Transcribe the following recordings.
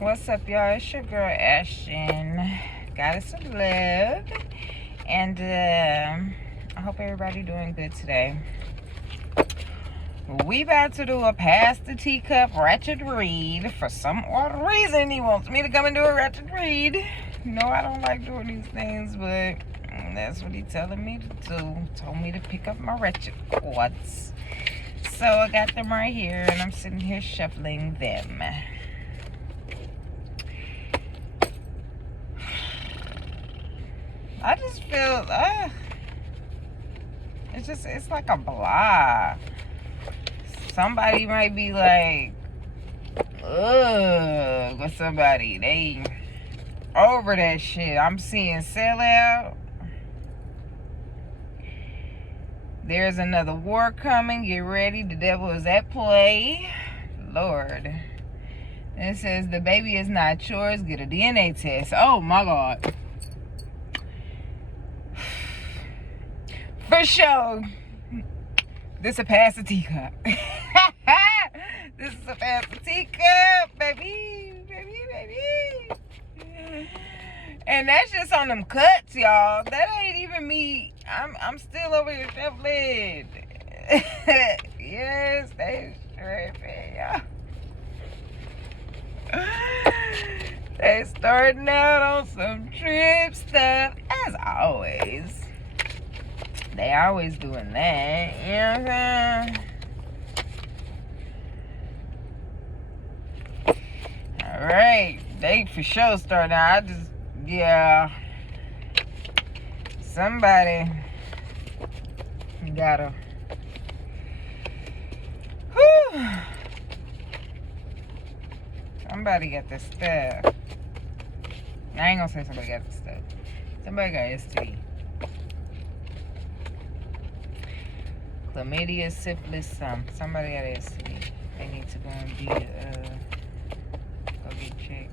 What's up, y'all? It's your girl Ashton, Goddess of Love, and I hope everybody doing good today. We about to do a pass the teacup ratchet read. For some odd reason, he wants me to come and do a ratchet read. No, I don't like doing these things, but that's what he's telling me to do. Told me to pick up my ratchet cords. So I got them right here, and I'm sitting here shuffling them. I just feel, it's like a blah. Somebody might be like, ugh, with somebody. They over that shit. I'm seeing sellout. There's another war coming. Get ready. The devil is at play. Lord. And it says the baby is not yours. Get a DNA test. Oh my God. For sure. This a pass the teacup. This is a pass the teacup, baby. And that's just on them cuts, y'all. That ain't even me. I'm still over here shuffling. Yes, they tripping, y'all. They starting out on some trip stuff, as always. They always doing that, you know what I'm saying? Alright, they for sure starting out. Yeah. Somebody gotta. Whew. Somebody got the stuff. I ain't gonna say somebody got the stuff. Somebody got STD. Chlamydia, syphilis, somebody got STD. They need to go and be go get checked.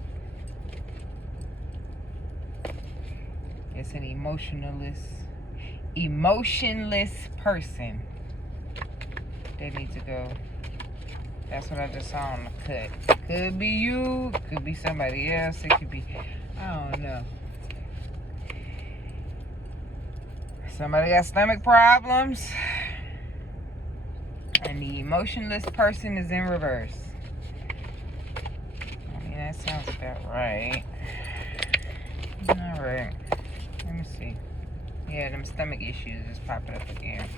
It's an emotionless person. They need to go. That's what I just saw on the cut. Could be you, could be somebody else, it could be, I don't know. Somebody got stomach problems. And the emotionless person is in reverse. I mean, that sounds about right. Alright. Let me see. Yeah, them stomach issues is popping up again.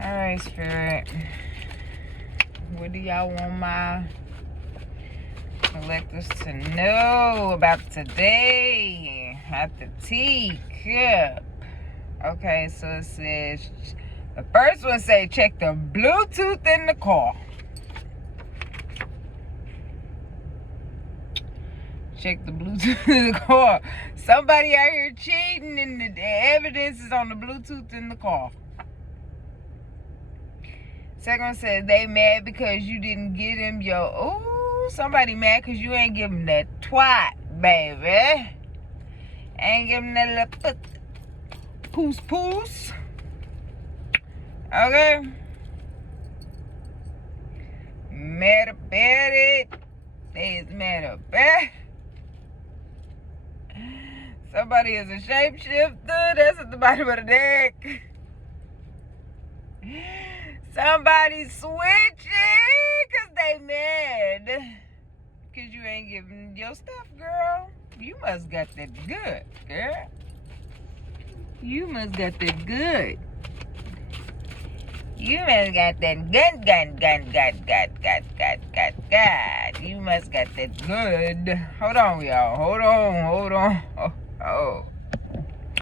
Alright, Spirit. What do y'all want my collectors to know about today at the teacup? Okay, so it says, the first one say check the Bluetooth in the car. Check the Bluetooth in the car. Somebody out here cheating and the evidence is on the Bluetooth in the car. Second one says they mad because you didn't get him your, ooh, somebody mad because you ain't give him that twat, baby. Ain't give him that little poos. Okay. Mad about it. They is mad about it. Somebody is a shapeshifter. That's at the bottom of the deck. Somebody switching because they mad. Because you ain't giving your stuff, girl. You must got that good, girl. You must got that good. You must got that gun. You must got that good. Hold on, y'all. Hold on. Oh.